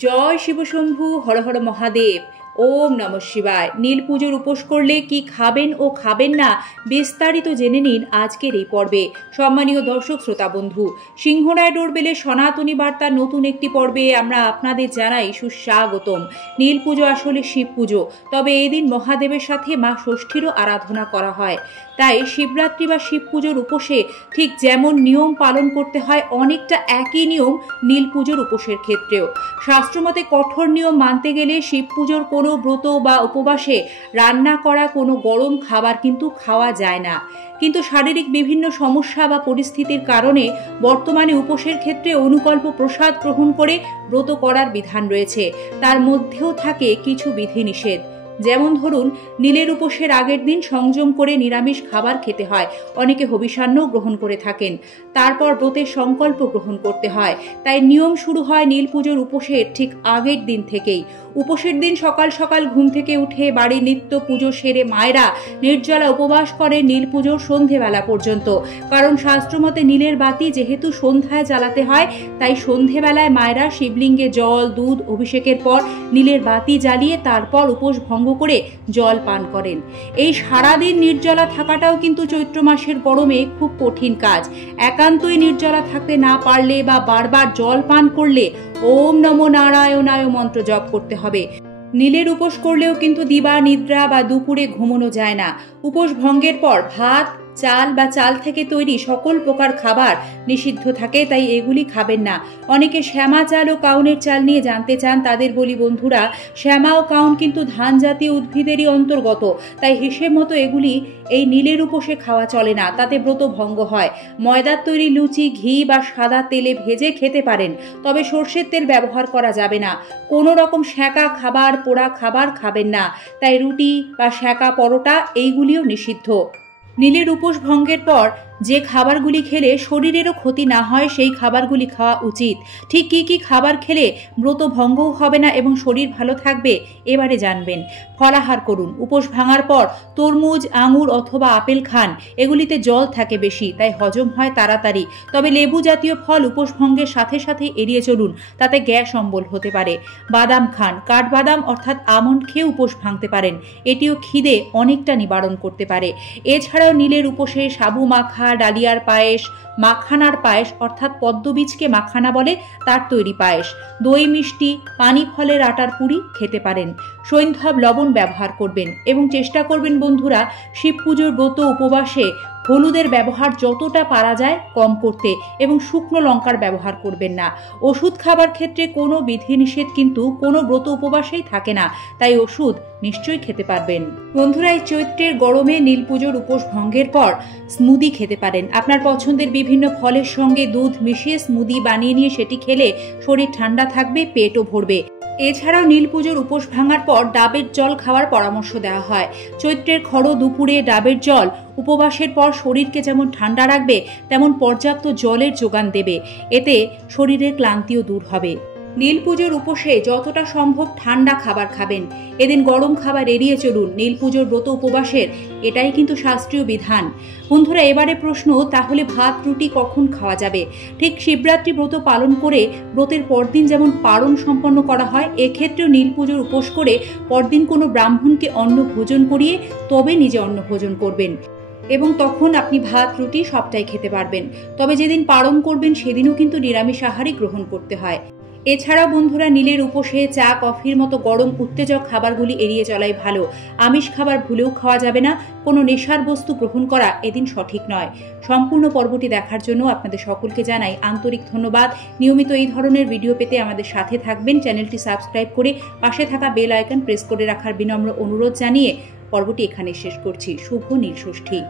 জয় শিবশম্ভু, হর হর মহাদেব। ওম নমঃ শিবায়। নীল পুজোর উপোস করলে কি খাবেন ও খাবেন না বিস্তারিত জেনে নিন আজকের এই পর্বে। সম্মানীয় দর্শক শ্রোতা বন্ধু, সিংহরায় ডোরবেলের সনাতনী বার্তার নতুন একটি পর্বে আমরা আপনাদের জানাই সুস্বাগতম। নীল পুজো আসলে শিব পুজো, তবে এই দিন মহাদেবের সাথে মা ষষ্ঠীরও আরাধনা করা হয়। তাই শিবরাত্রি বা শিব পুজোর উপোসে ঠিক যেমন নিয়ম পালন করতে হয়, অনেকটা একই নিয়ম নীল পুজোর উপোসের ক্ষেত্রেও। শাস্ত্রমতে কঠোর নিয়ম মানতে গেলে শিব পুজোর কোনো ব্রত বা উপবাসে রান্না করা কোনো গরম খাবার কিন্তু খাওয়া যায় না। কিন্তু শারীরিক বিভিন্ন সমস্যা বা পরিস্থিতির কারণে বর্তমানে উপোসের ক্ষেত্রে অনুকল্প প্রসাদ গ্রহণ করে ব্রত করার বিধান রয়েছে। তার মধ্যেও থাকে কিছু বিধিনিষেধ। যেমন ধরুন, নীলের উপোসের আগের দিন সংযম করে নিরামিষ খাবার খেতে হয়। অনেকে হবিষান্ন গ্রহণ করে থাকেন। তারপর ব্রতের সংকল্প গ্রহণ করতে হয়। তাই নিয়ম শুরু হয় নীল পুজোর উপোসের ঠিক আগের দিন থেকেই। উপোসের দিন সকাল সকাল ঘুম থেকে উঠে বাড়ির নিত্য পুজো সেরে মায়েরা নির্জলা উপবাস করে নীল পুজোর সন্ধেবেলা পর্যন্ত। কারণ শাস্ত্রমতে নীলের বাতি যেহেতু সন্ধ্যায় জ্বালাতে হয়, তাই সন্ধেবেলায় মায়েরা শিবলিঙ্গে জল, দুধ অভিষেকের পর নীলের বাতি জ্বালিয়ে তারপর উপোস ভঙ্গ করে জল পান করেন। এই সারাদিন নির্জলা থাকাটাও কিন্তু চৈত্র মাসের গরমে খুব কঠিন কাজ। একান্তই নির্জলা থাকতে না পারলে বা বারবার জল পান করলে ওম নমো নারায়ণায় মন্ত্র জপ করতে হবে। নীলের উপোস করলেও কিন্তু দিবা নিদ্রা বা দুপুরে ঘুমানো যায় না। উপোস ভঙ্গের পর ভাত, চাল বা চাল থেকে তৈরি সকল প্রকার খাবার নিষিদ্ধ থাকে, তাই এগুলি খাবেন না। অনেকে শ্যামা চাল ও কাউনের চাল নিয়ে জানতে চান, তাদের বলি বন্ধুরা, শ্যামা ও কাউন কিন্তু ধান জাতীয় উদ্ভিদেরই অন্তর্গত। তাই হিসেব মতো এগুলি এই নীলের উপোসে খাওয়া চলে না, তাতে ব্রত ভঙ্গ হয়। ময়দার তৈরি লুচি, ঘি বা সাদা তেলে ভেজে খেতে পারেন, তবে সর্ষের তেল ব্যবহার করা যাবে না। কোনো রকম সেঁকা খাবার, পোড়া খাবার খাবেন না। তাই রুটি বা সেঁকা পরোটা এইগুলিও নিষিদ্ধ। নীলের উপোস ভঙ্গের পর যে খাবারগুলি খেলে শরীরেরও ক্ষতি না হয় সেই খাবারগুলি খাওয়া উচিত। ঠিক কী কী খাবার খেলে ব্রত ভঙ্গও হবে না এবং শরীর ভালো থাকবে এবারে জানবেন। ফলাহার করুন। উপোস ভাঙার পর তরমুজ, আঙুর অথবা আপেল খান। এগুলিতে জল থাকে বেশি, তাই হজম হয় তাড়াতাড়ি। তবে লেবু জাতীয় ফল উপোস ভঙ্গের সাথে সাথে এড়িয়ে চলুন, তাতে গ্যাস অম্বল হতে পারে। বাদাম খান। কাঠবাদাম অর্থাৎ আমন্ড খেয়ে উপোস ভাঙতে পারেন। এটিও খিদে অনেকটা নিবারণ করতে পারে। এছাড়াও নীলের উপোসে সাবু মাখা, ডালিয়ার পায়েস, মাখানার পায়েস অর্থাৎ পদ্মবীজকে মাখানা বলে, তার তৈরি পায়েস, দই মিষ্টি, পানি ফলের আটার পুরি খেতে পারেন। সৈন্ধব লবণ ব্যবহার করবেন এবং চেষ্টা করবেন বন্ধুরা শিব পুজোর ব্রত উপবাসে হলুদের ব্যবহার যতটা পারা যায় কম করতে এবং শুকনো লঙ্কার ব্যবহার করবেন না। ওষুধ খাবার ক্ষেত্রে কোনো বিধিনিষেধ কিন্তু কোনো ব্রত উপবাসেই থাকে না, তাই ওষুধ নিশ্চয়ই খেতে পারবেন। বন্ধুরা, এই চৈত্রের গরমে নীল পুজোর উপোস ভঙ্গের পর স্মুদি খেতে পারেন। আপনার পছন্দের বিভিন্ন ফলের সঙ্গে দুধ মিশিয়ে স্মুদি বানিয়ে নিয়ে সেটি খেলে শরীর ঠান্ডা থাকবে, পেটও ভরবে। এছাড়াও নীল পুজোর উপোস ভাঙার পর ডাবের জল খাওয়ার পরামর্শ দেওয়া হয়। চৈত্রের খড়ো দুপুরে ডাবের জল উপবাসের পর শরীরকে যেমন ঠান্ডা রাখবে, তেমন পর্যাপ্ত জলের যোগান দেবে। এতে শরীরের ক্লান্তিও দূর হবে। নীল পুজোর উপোসে যতটা সম্ভব ঠান্ডা খাবার খাবেন। এদিন গরম খাবার এড়িয়ে চলুন। নীল পুজোর ব্রত উপবাসের এটাই কিন্তু শাস্ত্রীয় বিধান। বন্ধুরা, এবারে প্রশ্ন, তাহলে ভাত রুটি কখন খাওয়া যাবে? ঠিক শিবরাত্রি ব্রত পালন করে ব্রতের পরদিন যেমন পারণ সম্পন্ন করা হয়, এক্ষেত্রেও নীল পুজোর উপোস করে পরদিন কোনো ব্রাহ্মণকে অন্ন ভোজন করিয়ে তবে নিজে অন্ন ভোজন করবেন এবং তখন আপনি ভাত রুটি সবটাই খেতে পারবেন। তবে যেদিন পারণ করবেন সেদিনও কিন্তু নিরামিষ আহারই গ্রহণ করতে হয়। এছাড়া বন্ধুরা, নীলের উপোসে চা, কফির মতো গরম উত্তেজক খাবারগুলি এড়িয়ে চলাই ভালো। আমিষ খাবার ভুলেও খাওয়া যাবে না। কোনো নেশার বস্তু গ্রহণ করা এদিন সঠিক নয়। সম্পূর্ণ পর্বটি দেখার জন্য আপনাদের সকলকে জানাই আন্তরিক ধন্যবাদ। নিয়মিত এই ধরনের ভিডিও পেতে আমাদের সাথে থাকবেন। চ্যানেলটি সাবস্ক্রাইব করে পাশে থাকা বেল আইকন প্রেস করে রাখার বিনম্র অনুরোধ জানিয়ে পর্বটি এখানে শেষ করছি। শুভ নীল ষষ্ঠী।